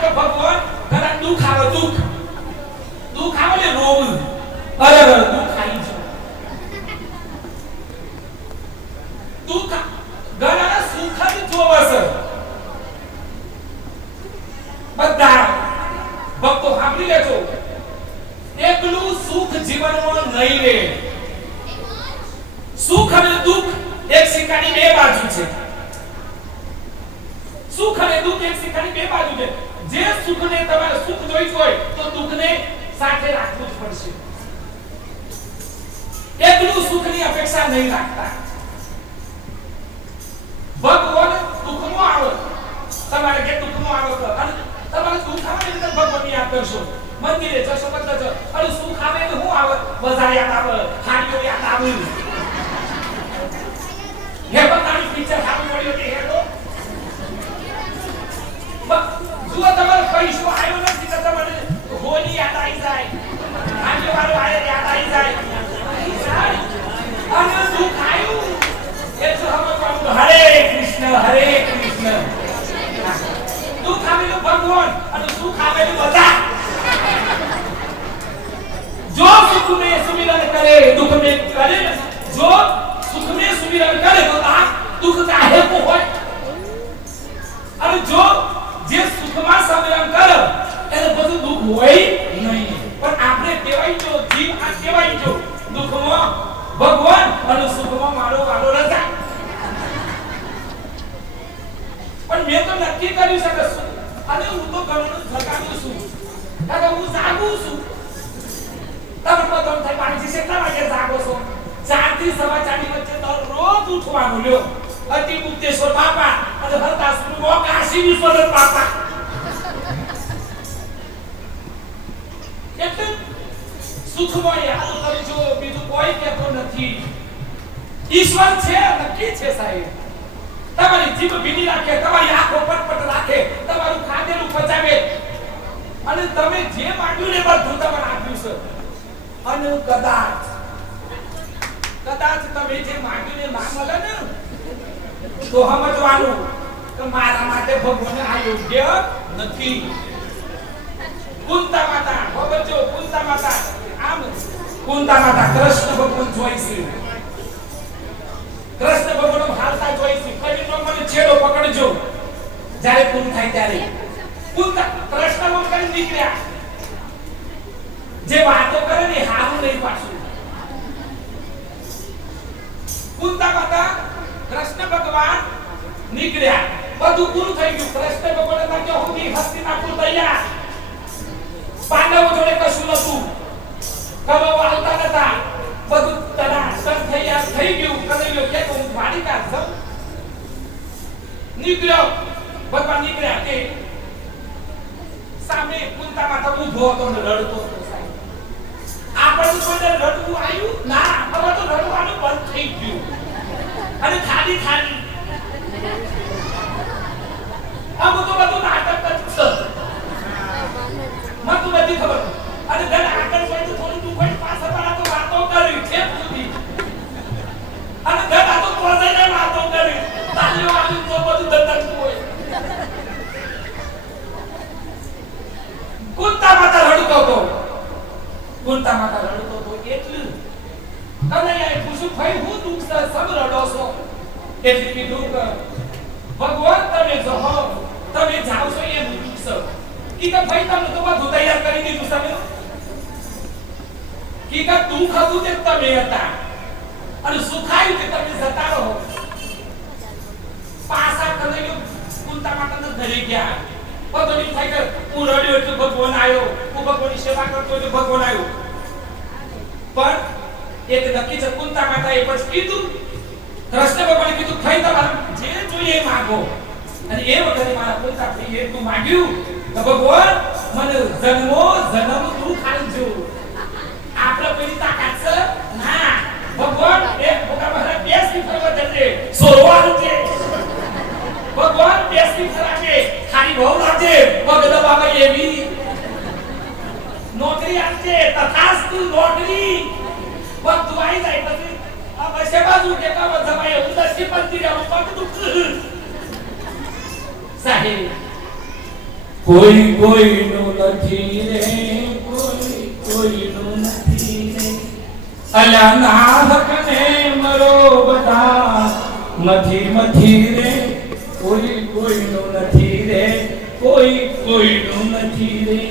કે ભગવાન ઘણા દુખ આવે દુખ આવે ને રોગ અરે દુખ આવી છે દુખ ઘણા સુખ જ જોવે છે બધા ભક્તો સાંભળી લેજો એકલું સુખ જીવનમાં નહીં રહે સુખ અને દુખ એક સિક્કાની બે બાજુ છે સુખ અને દુખ એક સિક્કાની બે બાજુ છે જે સુખને તમારે સુખ જોઈતું હોય તો દુખને સાથે રાખવું જ પડશે એકલું સુખની અપેક્ષા નહીં રાખતા ભગવાન દુખમાં આવે તમારે કે દુખમાં આવે અને તમારે દુખ આવે એટલે ભગવાનની યાદ કરશો મંદિરે જશો બદલ છો અને સુખ આવે એટલે શું આવે બજાર યાદ આવે ખાડીઓ યાદ આવે હે બતાવી પિક્ચર ખાવી પડ્યો કે હે તો જો તમારે પૈસો આવ્યો નથી તો તમારે હોલી યાદ આવી જાય આજે વાળો આયે યાદ આવી જાય અને દુખ આવ્યું એટલે સમજવાનું હરે કૃષ્ણ દુખ આવેલું ભગવાન અને સુખ આવેલું બધા जो सुख में सुमिरन करे दुख में करे जो सुख में सुमिरन करे तो आ दुख चाहे को होय अरे जो जे सुख में सुमिरन करे એને બધું દુખ હોય નહીં પણ આપણે કહેવાય જો જીવ આ કહેવાય જો દુખમાં ભગવાન અને સુખમાં મારો વાલો રજા પણ મેં તો નક્કી કર્યું છે કે અને હું તો ઘણું થકાનું છું કારણ હું જાગું છું તમે બધું થઈ પાછી કેટલા વાગે જાગો છો 4 થી 4:15 ની વચ્ચે દરરોજ ઉઠવાનું લ્યો અતિ મુક્તેશ્વર બાપા અને હરદાસનું કાશી વિશ્વનાથ બાપા એટલે સુખમય યાદ કરજો બીજું કોઈ કહેતો નથી ઈશ્વર છે નક્કી છે સાહેબ તમારી જીભ ભીની રાખે તમારી આંખો પટપટ રાખે તમારું ખાધેલું પચાવે અને તમે જે માંગ્યું ને બધું તમને આપ્યું છે અને કદાચ તમે જે માંગીને ના મળે ને તો સમજવાનું કે મારા માટે ભગવાન આ યોગ્ય નથી કુંતા માતા ભગવજો કુંતા માતા આમ કુંતા માતા કૃષ્ણ ભગવાન જોઈશે કૃષ્ણ ભગવાન હાલતા જોઈશે કડીનો મને છેડો પકડજો જ્યારે પૂરું થાય ત્યારે કુંતા કૃષ્ણ ભગવાન નીકળ્યા જે વાતો કરે ને હારું નહીં પાછું કુંતા માતા કૃષ્ણ ભગવાન નીકળ્યા બધું પૂરું થઈ ગયું કૃષ્ણ ભગવાન ના કે હું હસ્તિનાપુર તૈયાર પાંડવો જોડે કશું નતું કલો વાળતા નતા બધું તૈયાર થઈ ગયું કરેલો કે હું વાડીકા છું નીકળ્યો ભગવાન નીકળ્યા કે સામે કુંતા માતા ઊભો હતો ને રડતો આપણે કોઈ રડવું આવ્યું ના હવે તો રડવાનું બંધ થઈ ગયું અને ખાલી આ બધું નાટક જ છે મને તો બધી ખબર અને ઘર આગળ કોઈ તો થોડું તું કોઈ પાછળ વાળા તો વાતો કરી છે પૂરી અને ઘર આ તો કોઈને વાતો કરી તાલીઓ આવી તો બધું દંડક હોય કુંતા માતા રડતો હતો એટલું તમને આ પૂછું ભાઈ હું દુખ સબ રડો છો એટલે કીધું કે ભગવાન તમે જાઓ છો એ દુખ છે કી કે ભાઈ તમને તો બધું તૈયાર કરી દીધું તમે કી કે દુખ હતું તે તમે હતા અને સુખાયું તે તમે જતા રહો પાસા કને કુંતા માતાને ઘરે ગયા બધું થાય કે હું રડ્યો એટલે ભગવાન આવ્યો હું ભગવાનની સેવા કરતો એટલે ભગવાન આવ્યો પણ એક નક્કી છે કુંતા માતાએ પછી કીધું કૃષ્ણ ભગવાને કીધું થઈ તમારે જે જોઈએ એ માંગો અને એ વખતે મારા કુંતા ભાઈએ એટલું માંગ્યું કે ભગવાન મને જન્મ તું ખાલજો આપણે પેલી તાકાત છે ના ભગવાન એક મોટા મહારાજ બેસી ફરવા જશે સોરવાનું કે ભગવાન બેસી ફરાકે ખાલી બહુ લાગે પગ દબાવે એવી નોકરી આપજે તથાસ્તુ નોકરી બધું આવી જાય પછી આ બસે બાજુ કે કામ જમાય ઉદસી પંતી રે પગ દુખ સાહેબ કોઈ કોઈનું નથી રે, કોઈ કોઈનું નથી રે. અલ્યા નાહક ને મરો બધા મથી મથી રે, કોઈ કોઈનું નથી રે, કોઈ કોઈનું નથી રે.